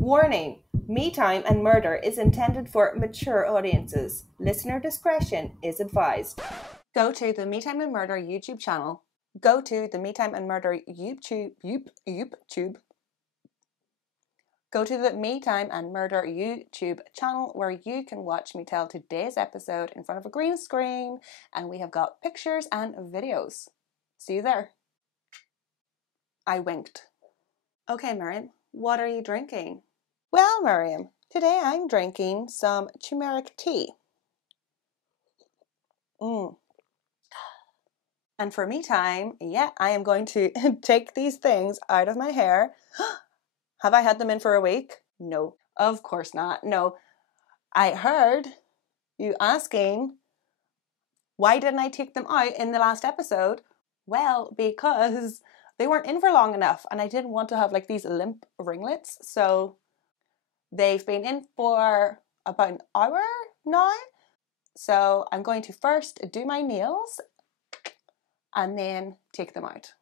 Warning: Me Time and Murder is intended for mature audiences. Listener discretion is advised. Go to the Me Time and Murder YouTube channel. Go to the Me Time and Murder YouTube. Go to the Me Time and Murder YouTube channel where you can watch me tell today's episode in front of a green screen, and we have got pictures and videos. See you there. I winked. Okay, Miriam, what are you drinking? Well, Miriam, today I'm drinking some turmeric tea. And for me time, I am going to take these things out of my hair. Have I had them in for a week? No, of course not. No, I heard you asking, why didn't I take them out in the last episode? Well, because they weren't in for long enough and I didn't want to have like these limp ringlets. So they've been in for about an hour now. So I'm going to first do my nails and then take them out.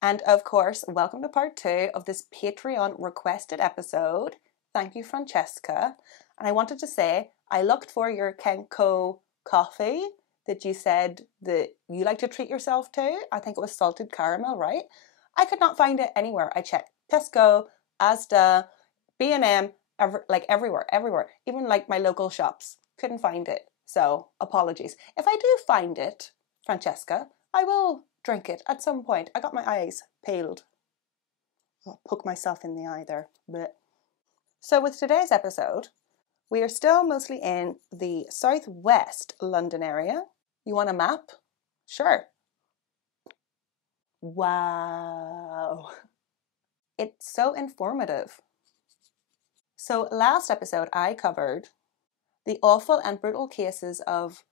And of course, welcome to part 2 of this Patreon requested episode. Thank you, Francesca. And I wanted to say, I looked for your Kenko coffee that you said that you like to treat yourself to. I think it was salted caramel, right? I could not find it anywhere. I checked Tesco, Asda, B&M, everywhere. Even like my local shops. Couldn't find it. So, apologies. If I do find it, Francesca, I will drink it at some point. I got my eyes peeled. I'll poke myself in the eye there. Blech. So with today's episode, we are still mostly in the southwest London area. You want a map? Sure. Wow. It's so informative. So last episode I covered the awful and brutal cases of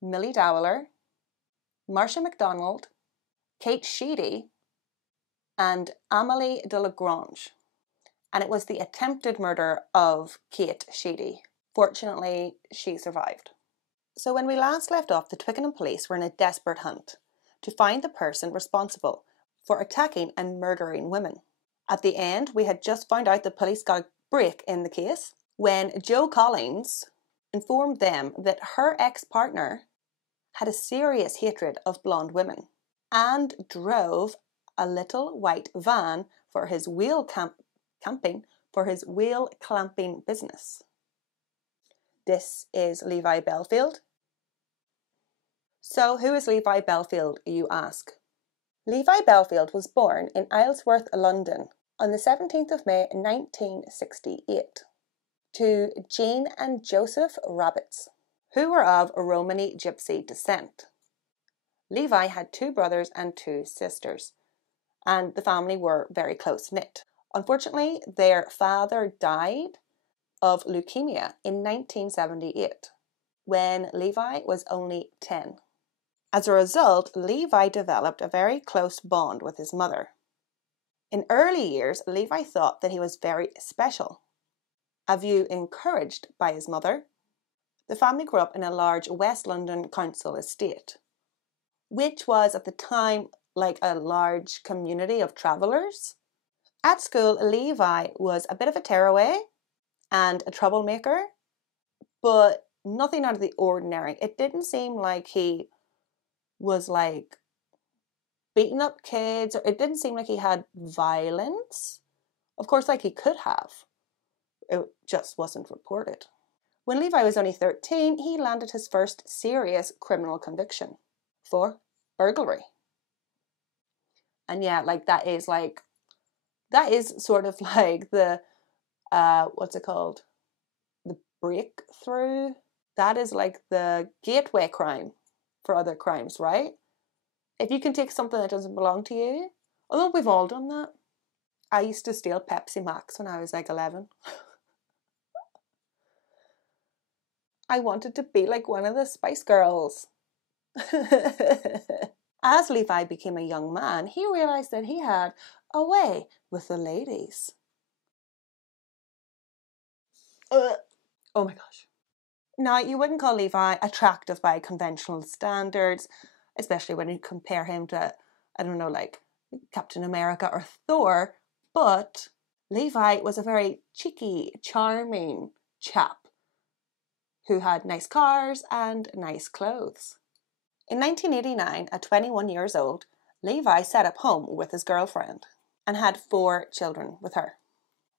Millie Dowler, Marcia MacDonald, Kate Sheedy, and Amélie de Lagrange. And it was the attempted murder of Kate Sheedy. Fortunately, she survived. So when we last left off, the Twickenham police were in a desperate hunt to find the person responsible for attacking and murdering women. At the end, we had just found out the police got a break in the case when Jo Collins informed them that her ex-partner had a serious hatred of blonde women and drove a little white van for his wheel clamping business. This is Levi Bellfield. So who is Levi Bellfield, you ask? Levi Bellfield was born in Isleworth, London on the 17th of May 1968 to Jean and Joseph Rabbits, who were of Romani Gypsy descent. Levi had 2 brothers and 2 sisters, and the family were very close-knit. Unfortunately, their father died of leukemia in 1978, when Levi was only 10. As a result, Levi developed a very close bond with his mother. In early years, Levi thought that he was very special, a view encouraged by his mother. The family grew up in a large West London council estate, which was at the time like a large community of travellers. At school, Levi was a bit of a tearaway and a troublemaker, but nothing out of the ordinary. It didn't seem like he was like beating up kids, or it didn't seem like he had violence. Of course, like he could have. It just wasn't reported. When Levi was only 13, he landed his first serious criminal conviction for burglary. And yeah, like that is sort of like the, what's it called? The breakthrough. That is like the gateway crime for other crimes, right? If you can take something that doesn't belong to you, although we've all done that. I used to steal Pepsi Max when I was like 11. I wanted to be like one of the Spice Girls. As Levi became a young man, he realised that he had a way with the ladies. Oh my gosh. Now, you wouldn't call Levi attractive by conventional standards, especially when you compare him to, I don't know, like Captain America or Thor, but Levi was a very cheeky, charming chap who had nice cars and nice clothes. In 1989, at 21 years old, Levi set up home with his girlfriend and had 4 children with her.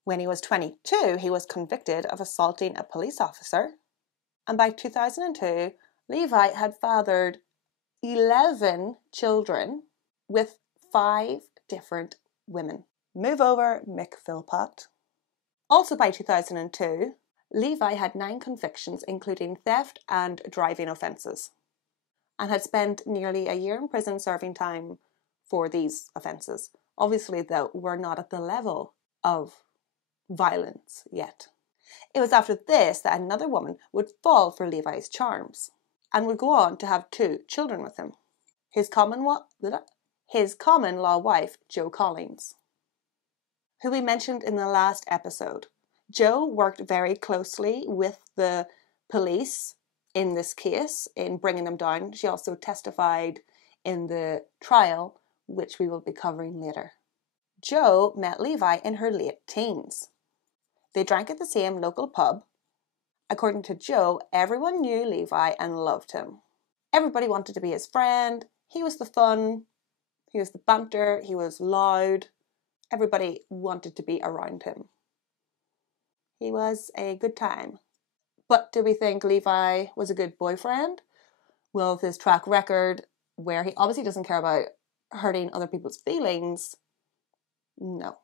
When he was 22, he was convicted of assaulting a police officer, and by 2002, Levi had fathered 11 children with 5 different women. Move over, Mick Philpott. Also by 2002, Levi had 9 convictions, including theft and driving offences, and had spent nearly a year in prison serving time for these offences. Obviously, though, we're not at the level of violence yet. It was after this that another woman would fall for Levi's charms and would go on to have 2 children with him. His common law wife, Jo Collins, who we mentioned in the last episode. Jo worked very closely with the police in this case, in bringing them down. She also testified in the trial, which we will be covering later. Jo met Levi in her late teens. They drank at the same local pub. According to Jo, everyone knew Levi and loved him. Everybody wanted to be his friend. He was the fun. He was the banter. He was loud. Everybody wanted to be around him. He was a good time. But do we think Levi was a good boyfriend? Well, with his track record, where he obviously doesn't care about hurting other people's feelings, no.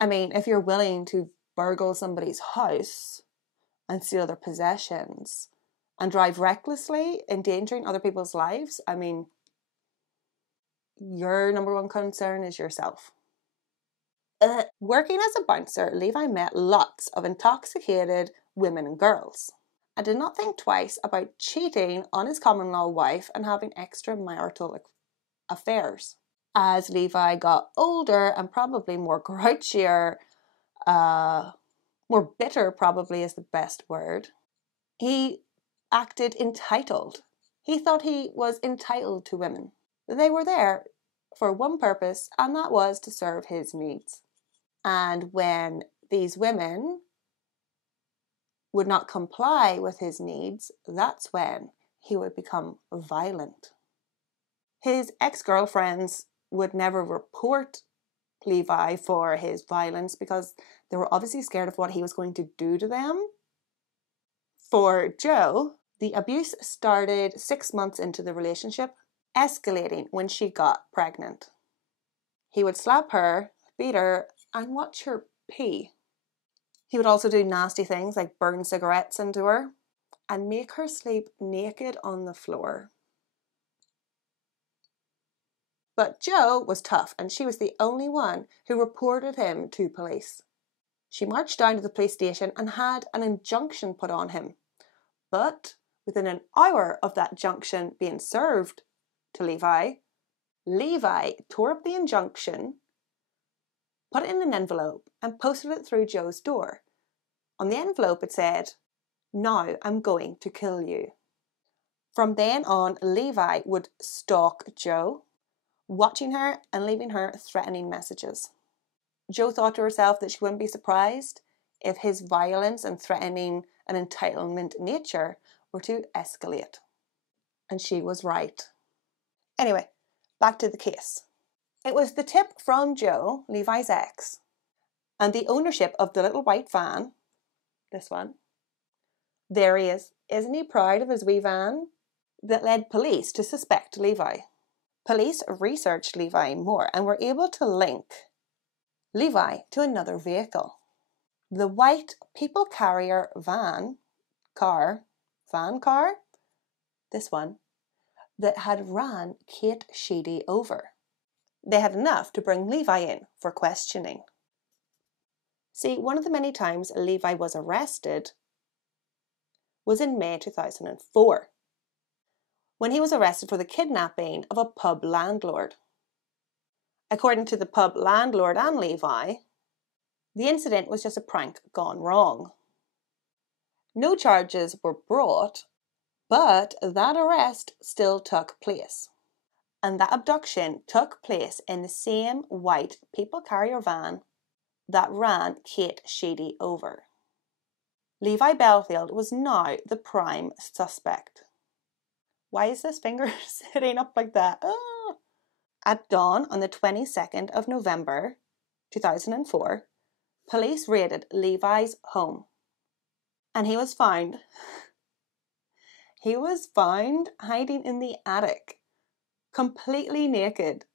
I mean, if you're willing to burgle somebody's house and steal their possessions and drive recklessly, endangering other people's lives, I mean, your number one concern is yourself. Working as a bouncer, Levi met lots of intoxicated women and girls and did not think twice about cheating on his common-law wife and having extramarital affairs. As Levi got older and probably more grouchier, more bitter probably is the best word, he acted entitled. He thought he was entitled to women. They were there for one purpose, and that was to serve his needs. And when these women would not comply with his needs, that's when he would become violent. His ex-girlfriends would never report Levi for his violence because they were obviously scared of what he was going to do to them. For Jo, the abuse started 6 months into the relationship, escalating when she got pregnant. He would slap her, beat her, and watch her pee. He would also do nasty things like burn cigarettes into her and make her sleep naked on the floor. But Jo was tough, and she was the only one who reported him to police. She marched down to the police station and had an injunction put on him. But within an hour of that injunction being served to Levi, Levi tore up the injunction, put it in an envelope, and posted it through Jo's door. On the envelope it said, "Now I'm going to kill you." From then on, Levi would stalk Jo, watching her and leaving her threatening messages. Jo thought to herself that she wouldn't be surprised if his violence and threatening and entitlement nature were to escalate. And she was right. Anyway, back to the case. It was the tip from Jo, Levi's ex, and the ownership of the little white van, this one, there he is, isn't he proud of his wee van, that led police to suspect Levi. Police researched Levi more and were able to link Levi to another vehicle. The white people carrier van car, this one, that had ran Kate Sheedy over. They had enough to bring Levi in for questioning. See, one of the many times Levi was arrested was in May 2004, when he was arrested for the kidnapping of a pub landlord. According to the pub landlord and Levi, the incident was just a prank gone wrong. No charges were brought, but that arrest still took place. And that abduction took place in the same white people carrier van that ran Kate Sheedy over. Levi Bellfield was now the prime suspect. Why is this finger sitting up like that? Oh. At dawn on the 22nd of November 2004, police raided Levi's home. And he was found hiding in the attic, completely naked.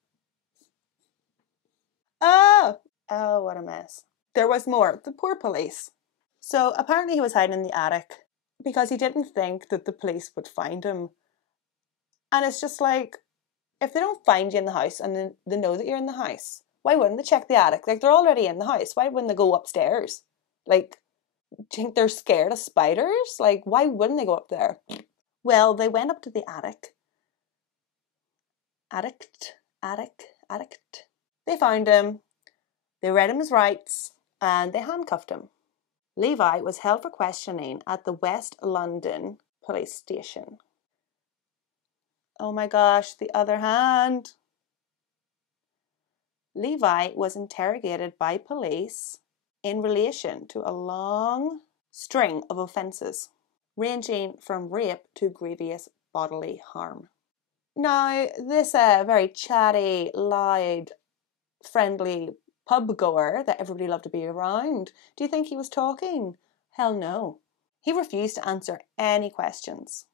Oh, what a mess. There was more. The poor police. So apparently he was hiding in the attic because he didn't think that the police would find him. And it's just like, if they don't find you in the house and they know that you're in the house, why wouldn't they check the attic? Like, they're already in the house. Why wouldn't they go upstairs? Like, do you think they're scared of spiders? Like, why wouldn't they go up there? Well, they went up to the attic. Attic. They found him. They read him his rights and they handcuffed him. Levi was held for questioning at the West London police station. Oh my gosh, the other hand. Levi was interrogated by police in relation to a long string of offences, ranging from rape to grievous bodily harm. Now, this very chatty, loud, friendly pub goer that everybody loved to be around, do you think he was talking? Hell no. He refused to answer any questions.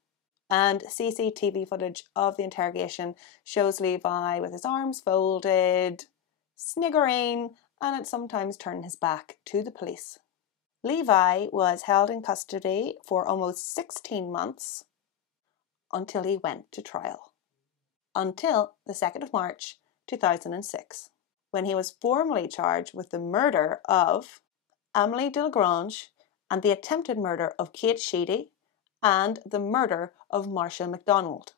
And CCTV footage of the interrogation shows Levi with his arms folded, sniggering, and at sometimes turning his back to the police. Levi was held in custody for almost 16 months until he went to trial. Until the 2nd of March 2006, when he was formally charged with the murder of Amélie de Lagrange and the attempted murder of Kate Sheedy and the murder of Marcia MacDonald.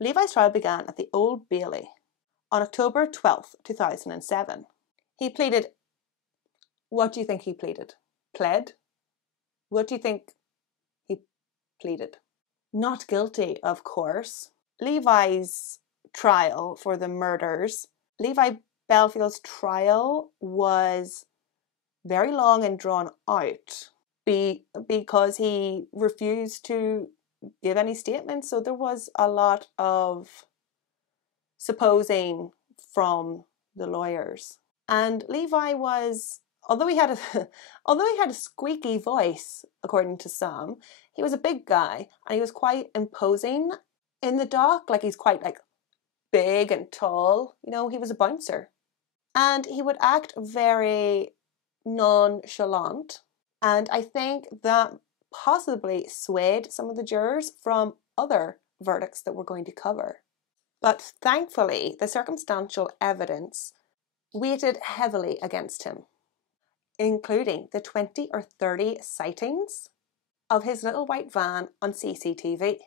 Levi's trial began at the Old Bailey on October 12th, 2007. He pleaded... What do you think he pleaded? Pled? What do you think he pleaded? Not guilty, of course. Levi's trial for the murders, Levi Bellfield's trial was very long and drawn out because he refused to give any statements. So there was a lot of supposing from the lawyers. And Levi was, although he had a squeaky voice, according to some, he was a big guy and he was quite imposing in the dock. Like, he's quite big and tall. You know, he was a bouncer. And he would act very nonchalant. And I think that possibly swayed some of the jurors from other verdicts that we're going to cover. But thankfully, the circumstantial evidence weighted heavily against him, including the 20 or 30 sightings of his little white van on CCTV,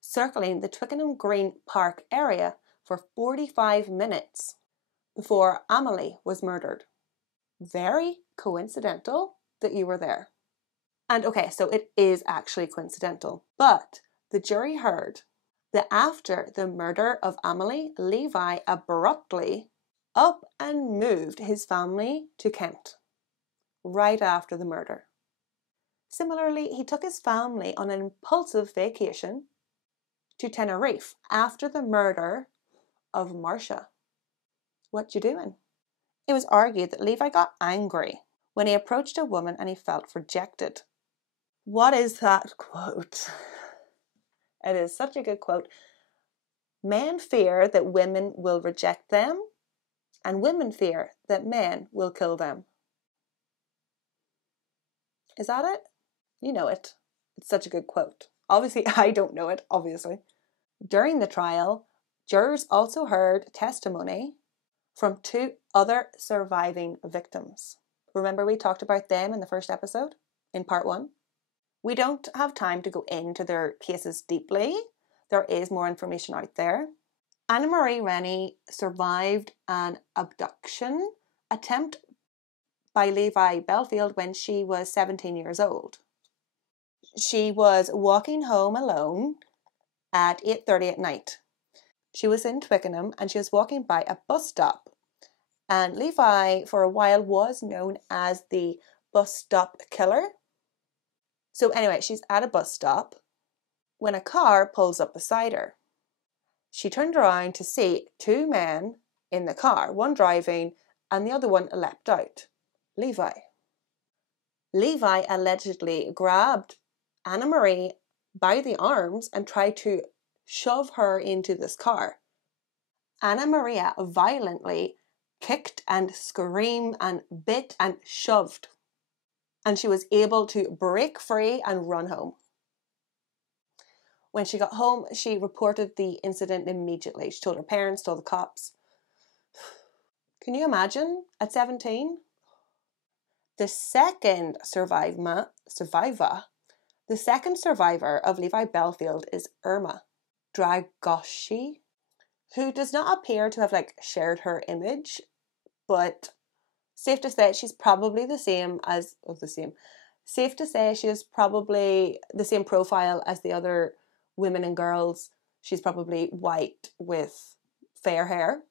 circling the Twickenham Green Park area for 45 minutes before Amélie was murdered. Very coincidental that you were there. And okay, so it is actually coincidental, but the jury heard that after the murder of Amélie, Levi abruptly up and moved his family to Kent right after the murder. Similarly, he took his family on an impulsive vacation to Tenerife after the murder of Marcia. What you doing? It was argued that Levi got angry when he approached a woman and he felt rejected. What is that quote? It is such a good quote. Men fear that women will reject them, and women fear that men will kill them. Is that it? You know it. It's such a good quote. Obviously, I don't know it, obviously. During the trial, jurors also heard testimony from 2 other surviving victims. Remember we talked about them in the first episode, in part 1? We don't have time to go into their cases deeply. There is more information out there. Anna-Marie Rennie survived an abduction attempt by Levi Bellfield when she was 17 years old. She was walking home alone at 8:30 at night. She was in Twickenham and she was walking by a bus stop. And Levi, for a while, was known as the bus stop killer. So anyway, she's at a bus stop when a car pulls up beside her. She turned around to see two men in the car, one driving and the other one leapt out. Levi. Levi allegedly grabbed Anna Marie by the arms and tried to shove her into this car. Anna Maria violently kicked and screamed and bit and shoved, and she was able to break free and run home. When she got home, she reported the incident immediately. She told her parents, told the cops. Can you imagine at 17? The second survivor of Levi Bellfield is Irma Dragoshi, who does not appear to have shared her image, but safe to say she's probably safe to say she is probably the same profile as the other women and girls. She's probably white with fair hair.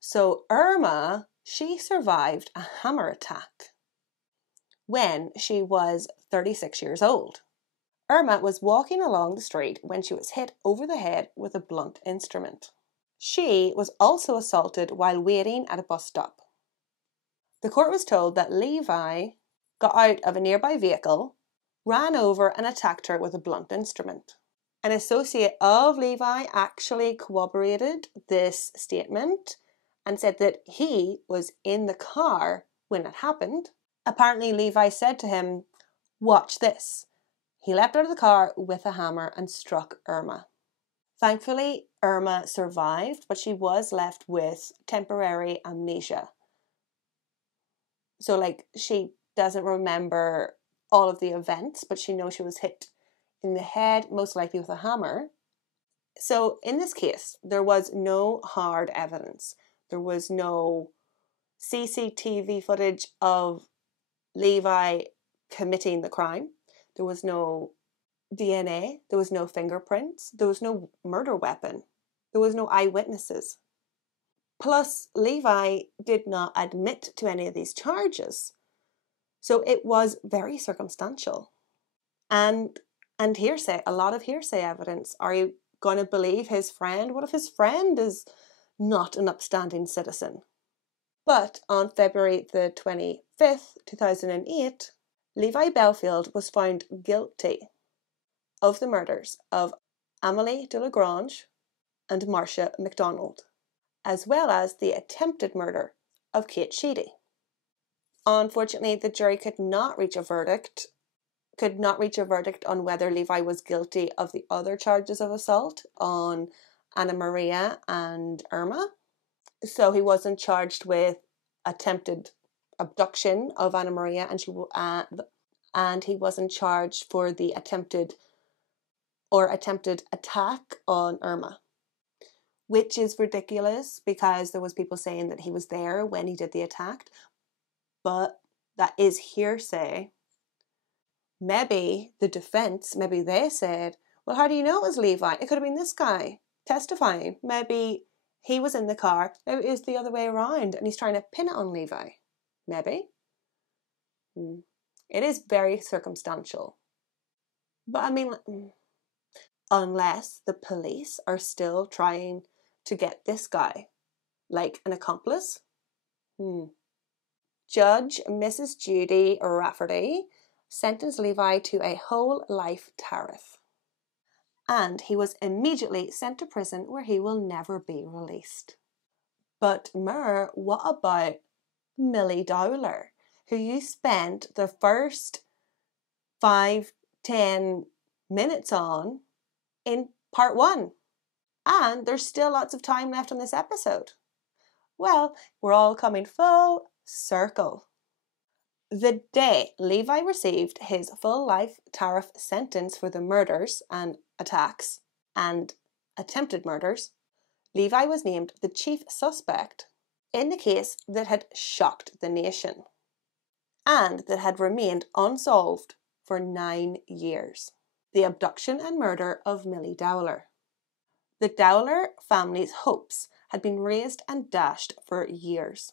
So Irma, she survived a hammer attack when she was 36 years old. Irma was walking along the street when she was hit over the head with a blunt instrument. She was also assaulted while waiting at a bus stop. The court was told that Levi got out of a nearby vehicle, ran over and attacked her with a blunt instrument. An associate of Levi actually corroborated this statement and said that he was in the car when it happened. Apparently, Levi said to him, "Watch this." He leapt out of the car with a hammer and struck Irma. Thankfully, Irma survived, but she was left with temporary amnesia. So, she doesn't remember all of the events, but she knows she was hit in the head, most likely with a hammer. So, in this case, there was no hard evidence. There was no CCTV footage of Levi committing the crime. There was no DNA. There was no fingerprints. There was no murder weapon. There was no eyewitnesses. Plus, Levi did not admit to any of these charges. So it was very circumstantial. And hearsay, a lot of hearsay evidence. Are you going to believe his friend? What if his friend is not an upstanding citizen? But on February the 25th, 2008, Levi Bellfield was found guilty of the murders of Amélie de Lagrange and Marcia MacDonald, as well as the attempted murder of Kate Sheedy. Unfortunately, the jury could not reach a verdict on whether Levi was guilty of the other charges of assault on Anna Maria and Irma. So he wasn't charged with attempted abduction of Anna Maria, and he wasn't charged for the attempted attack on Irma, which is ridiculous because there was people saying that he was there when he did the attack, but that is hearsay. Maybe the defense, they said, well, how do you know it was Levi? It could have been this guy testifying. Maybe he was in the car. Maybe it was the other way around and he's trying to pin it on Levi. Maybe. It is very circumstantial. But unless the police are still trying to get this guy, like an accomplice. Judge Mrs. Judy Rafferty sentenced Levi to a whole life tariff. And he was immediately sent to prison where he will never be released. But what about Millie Dowler, who you spent the first 5-10 minutes on in part 1? And there's still lots of time left on this episode. Well, we're all coming full circle. The day Levi received his full life tariff sentence for the murders and attacks and attempted murders, Levi was named the chief suspect in the case that had shocked the nation and that had remained unsolved for 9 years. The abduction and murder of Millie Dowler. The Dowler family's hopes had been raised and dashed for years.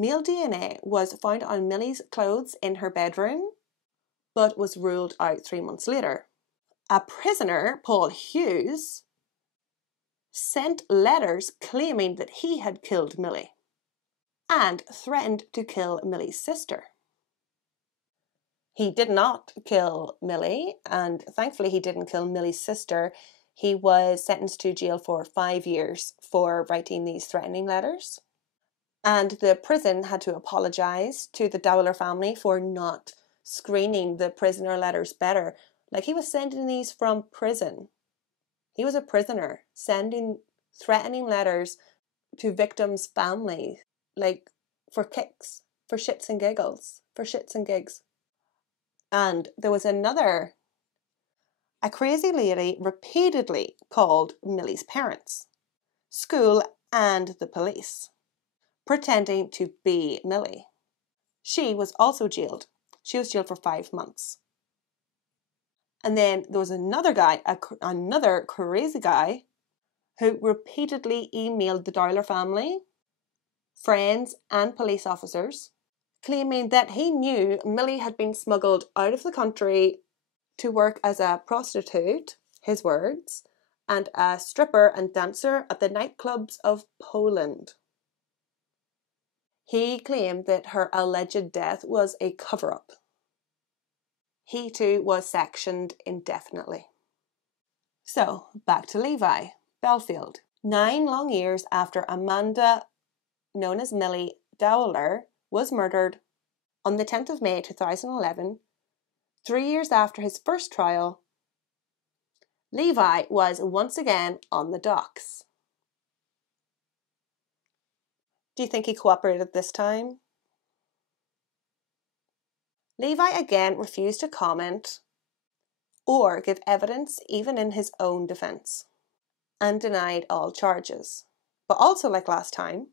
Male DNA was found on Millie's clothes in her bedroom, but was ruled out 3 months later. A prisoner, Paul Hughes, sent letters claiming that he had killed Millie and threatened to kill Millie's sister. He did not kill Millie, and thankfully he didn't kill Millie's sister. He was sentenced to jail for 5 years for writing these threatening letters. And the prison had to apologise to the Dowler family for not screening the prisoner letters better. Like, he was sending these from prison. He was a prisoner, sending threatening letters to victims' families, like, for kicks, for shits and giggles, for shits and gigs. And there was a crazy lady repeatedly called Millie's parents, school and the police, pretending to be Millie. She was also jailed. She was jailed for 5 months. And then there was another guy, another crazy guy, who repeatedly emailed the Dowler family, friends and police officers, claiming that he knew Millie had been smuggled out of the country to work as a prostitute, his words, and a stripper and dancer at the nightclubs of Poland. He claimed that her alleged death was a cover-up. He too was sectioned indefinitely. So, back to Levi Bellfield. 9 long years after Amanda, known as Millie Dowler, was murdered on the 10th of May 2011, 3 years after his first trial, Levi was once again on the docks. Do you think he cooperated this time? Levi again refused to comment or give evidence even in his own defence, and denied all charges. But also, like last time,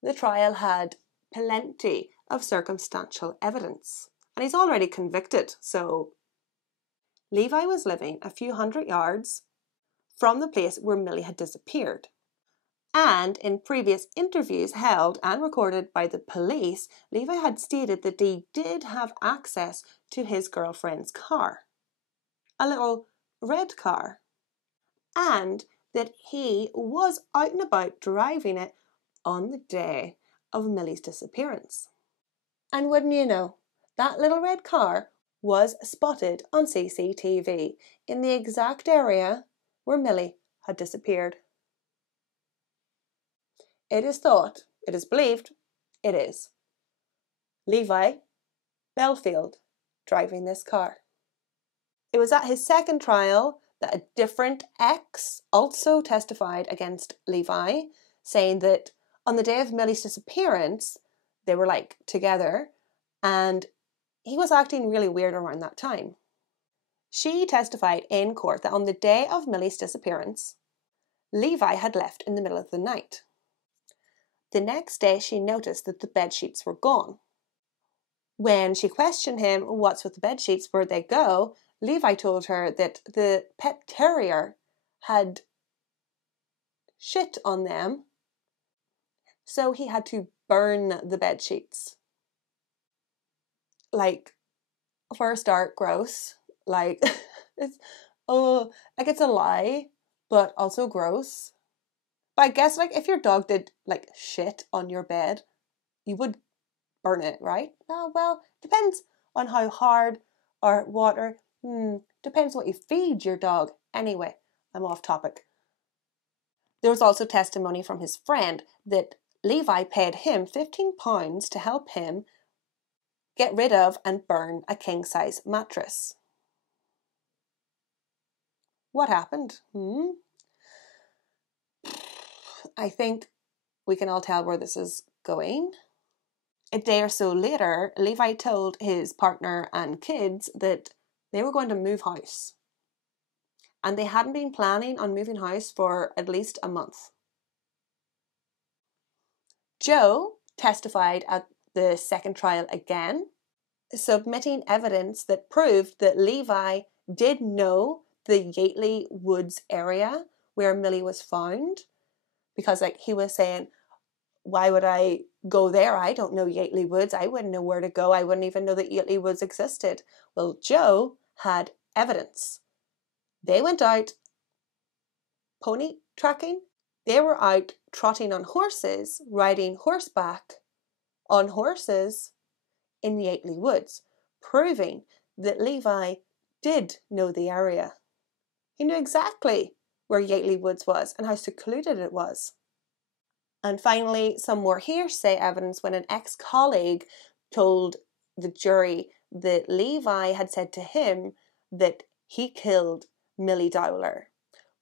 the trial had plenty of circumstantial evidence, and he's already convicted, so Levi was living a few hundred yards from the place where Millie had disappeared. And in previous interviews held and recorded by the police, Levi had stated that he did have access to his girlfriend's car, a little red car, and that he was out and about driving it on the day of Millie's disappearance. And wouldn't you know, that little red car was spotted on CCTV in the exact area where Millie had disappeared. It is thought, it is believed, it is Levi Bellfield driving this car. It was at his second trial that a different ex also testified against Levi, saying that on the day of Millie's disappearance, they were like together, and he was acting really weird around that time. She testified in court that on the day of Millie's disappearance, Levi had left in the middle of the night. The next day, she noticed that the bedsheets were gone. When she questioned him, what's with the bedsheets, where'd they go? Levi told her that the pet terrier had shit on them, so he had to burn the bedsheets. Like, for a start, gross. Like, it's a lie, but also gross. But I guess, like, if your dog did, like, shit on your bed, you would burn it, right? Oh, well, depends on how hard or water. Depends what you feed your dog. Anyway, I'm off topic. There was also testimony from his friend that Levi paid him £15 to help him get rid of and burn a king-size mattress. What happened? I think we can all tell where this is going. A day or so later, Levi told his partner and kids that they were going to move house. And they hadn't been planning on moving house for at least a month. Joe testified at the second trial again, submitting evidence that proved that Levi did know the Yateley Woods area where Millie was found. Because, like, he was saying, why would I go there. I don't know Yateley Woods. I wouldn't know where to go. I wouldn't even know that Yateley Woods existed. Well, Joe had evidence. They went out pony tracking. They were out trotting on horses, riding horseback on horses in the Yateley Woods, proving that Levi did know the area. He knew exactly where Yateley Woods was and how secluded it was. And finally, some more hearsay evidence when an ex-colleague told the jury that Levi had said to him that he killed Millie Dowler.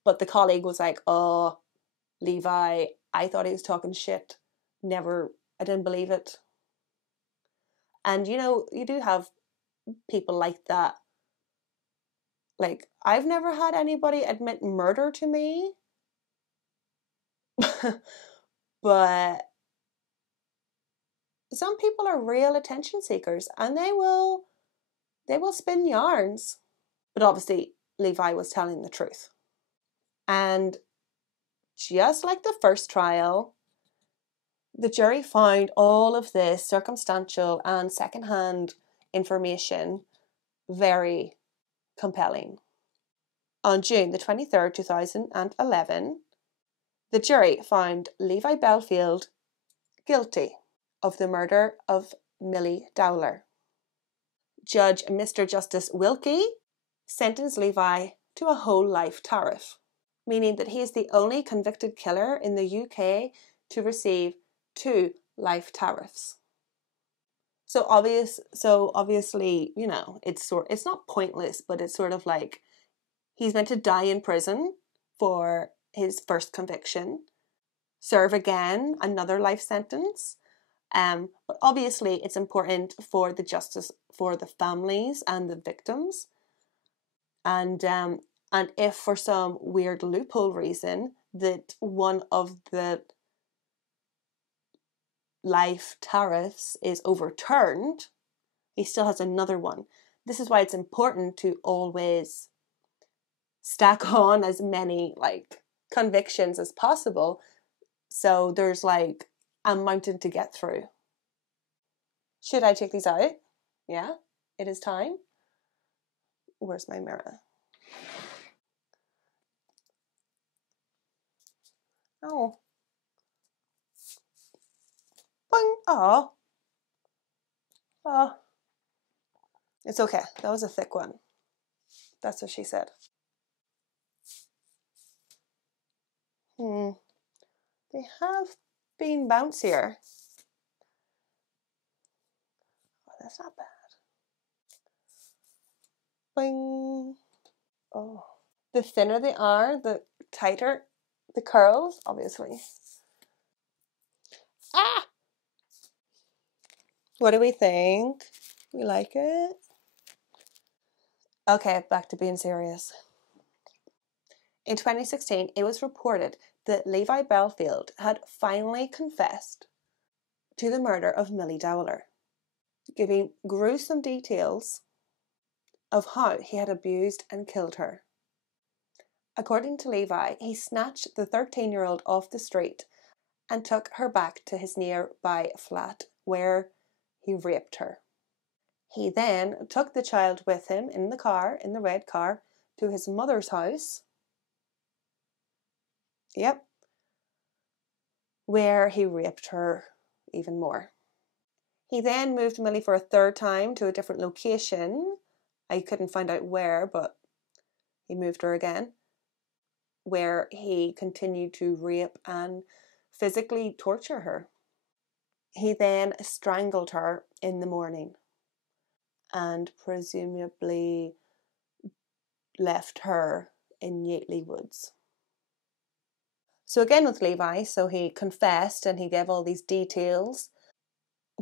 But the colleague was like, oh, Levi, I thought he was talking shit. Never, I didn't believe it. And you know, you do have people like that. Like, I've never had anybody admit murder to me. But some people are real attention seekers and they will spin yarns. But obviously, Levi was telling the truth. And just like the first trial, the jury found all of this circumstantial and secondhand information very compelling. On June the 23rd, 2011, the jury found Levi Bellfield guilty of the murder of Millie Dowler. Judge Mr. Justice Wilkie sentenced Levi to a whole life tariff, meaning that he is the only convicted killer in the UK to receive 2 life tariffs. So obviously, you know, it's not pointless, but it's sort of like he's meant to die in prison for his first conviction, serve again another life sentence. But obviously it's important for the justice for the families and the victims. And if for some weird loophole reason that one of the life tariffs is overturned, he still has another one. This is why it's important to always stack on as many like convictions as possible, so there's like a mountain to get through. Should I take these out? Yeah, it is time. Where's my mirror? Oh. Boing. Oh. Oh. It's okay. That was a thick one. That's what she said. They have been bouncier. Oh, that's not bad. Boing. Oh. The thinner they are, the tighter the curls, obviously. Ah! What do we think? We like it? Okay, back to being serious. In 2016, it was reported that Levi Bellfield had finally confessed to the murder of Millie Dowler, giving gruesome details of how he had abused and killed her. According to Levi, he snatched the 13-year-old off the street and took her back to his nearby flat where he raped her. He then took the child with him in the red car, to his mother's house. Yep. Where he raped her even more. He then moved Millie for a third time to a different location. I couldn't find out where, but he moved her again, where he continued to rape and physically torture her. He then strangled her in the morning and presumably left her in Yateley Woods. So again with Levi, so he confessed and he gave all these details,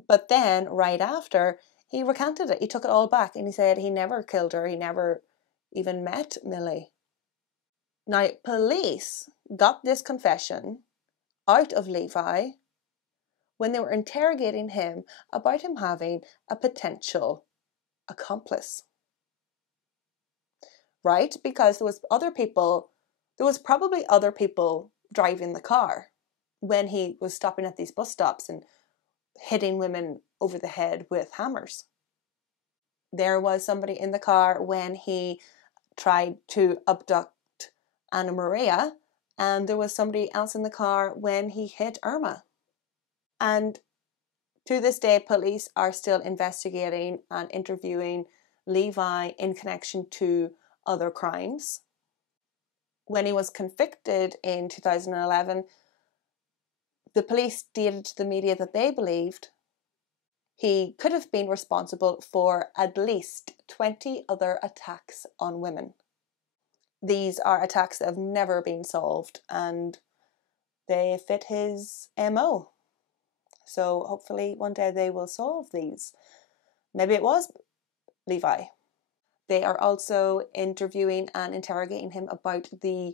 but then right after he recanted it. He took it all back and he said he never killed her. He never even met Millie. Now, police got this confession out of Levi when they were interrogating him about him having a potential accomplice. Right? Because there was probably other people driving the car when he was stopping at these bus stops and hitting women over the head with hammers. There was somebody in the car when he tried to abduct Anna Maria, and there was somebody else in the car when he hit Irma. And to this day, police are still investigating and interviewing Levi in connection to other crimes. When he was convicted in 2011, the police stated to the media that they believed he could have been responsible for at least 20 other attacks on women. These are attacks that have never been solved, and they fit his MO. So hopefully one day they will solve these. Maybe it was Levi. They are also interviewing and interrogating him about the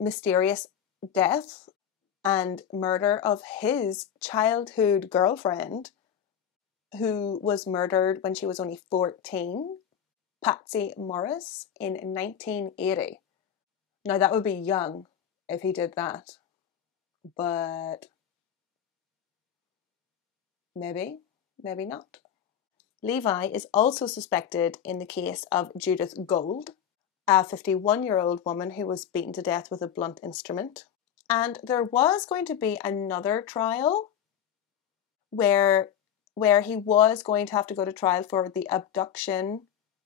mysterious death and murder of his childhood girlfriend, who was murdered when she was only 14, Patsy Morris, in 1980. Now that would be young if he did that, but maybe not. Levi is also suspected in the case of Judith Gold, a 51-year-old woman who was beaten to death with a blunt instrument. And there was going to be another trial where he was going to have to go to trial for the abduction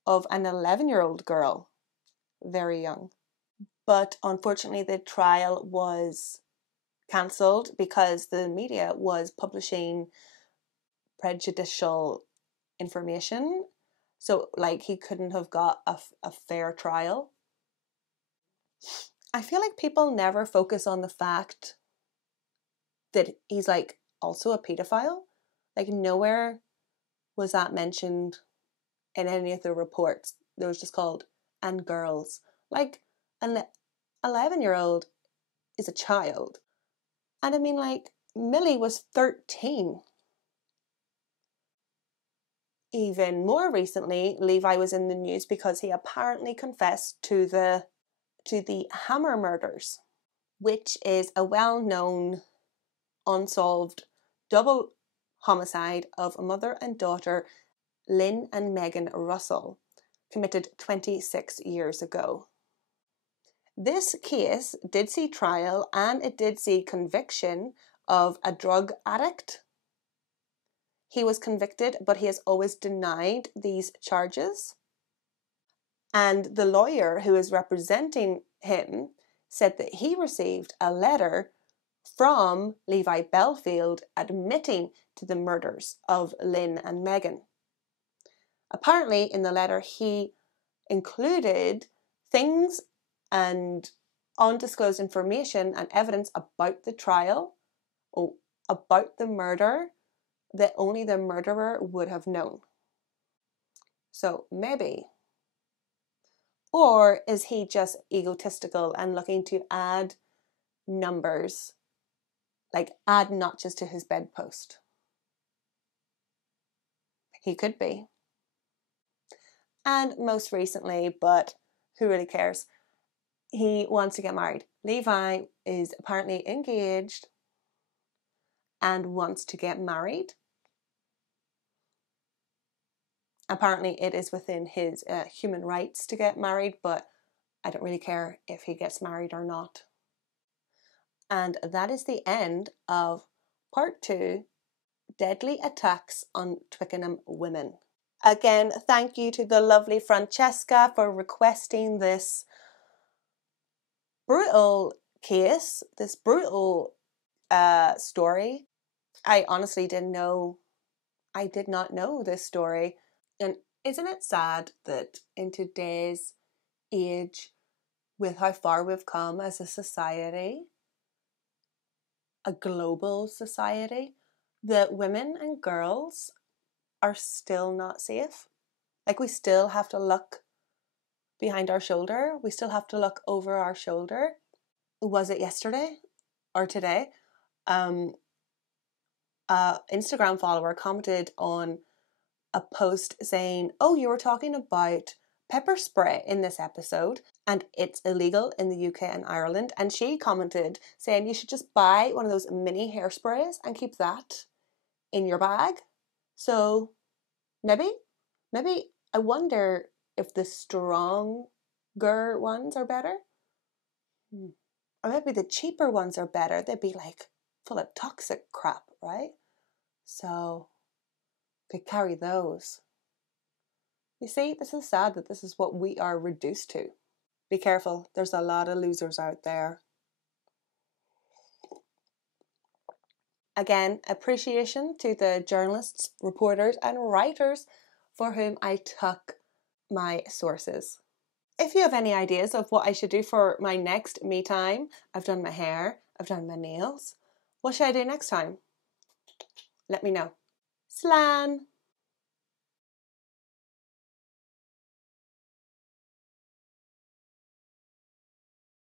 of an 11-year-old girl, very young. But unfortunately the trial was cancelled because the media was publishing prejudicial information. So like he couldn't have got a fair trial. I feel like people never focus on the fact that he's like also a pedophile. Like nowhere was that mentioned in any of the reports. There was just called "and girls." Like an 11-year-old is a child. And I mean, like, Millie was 13. Even more recently, Levi was in the news because he apparently confessed to the Hammer murders, which is a well-known unsolved double homicide of a mother and daughter, Lynn and Megan Russell, committed 26 years ago. This case did see trial and it did see conviction of a drug addict. He was convicted, but he has always denied these charges. And the lawyer who is representing him said that he received a letter from Levi Bellfield admitting to the murders of Lynn and Megan. Apparently, in the letter, he included things and undisclosed information and evidence about the trial, or about the murder, that only the murderer would have known. So maybe. Or is he just egotistical and looking to add numbers, like add notches to his bedpost? He could be. And most recently, but who really cares, he wants to get married. Levi is apparently engaged and wants to get married. Apparently it is within his human rights to get married, but I don't really care if he gets married or not. And that is the end of part 2, Deadly Attacks on Twickenham Women. Again, thank you to the lovely Francesca for requesting this brutal case, this brutal story. I honestly did not know this story. And isn't it sad that in today's age, with how far we've come as a society, a global society, that women and girls are still not safe? Like, we still have to look behind our shoulder. We still have to look over our shoulder. Was it yesterday or today? An Instagram follower commented on a post saying, "Oh, you were talking about pepper spray in this episode and it's illegal in the UK and Ireland." And she commented saying you should just buy one of those mini hairsprays and keep that in your bag. So maybe I wonder if the stronger ones are better. Or maybe the cheaper ones are better. They'd be like full of toxic crap, right? So could carry those. You see, this is sad that this is what we are reduced to. Be careful, there's a lot of losers out there. Again, appreciation to the journalists, reporters and writers for whom I took my sources. If you have any ideas of what I should do for my next me time, I've done my hair, I've done my nails. What should I do next time? Let me know. Slán!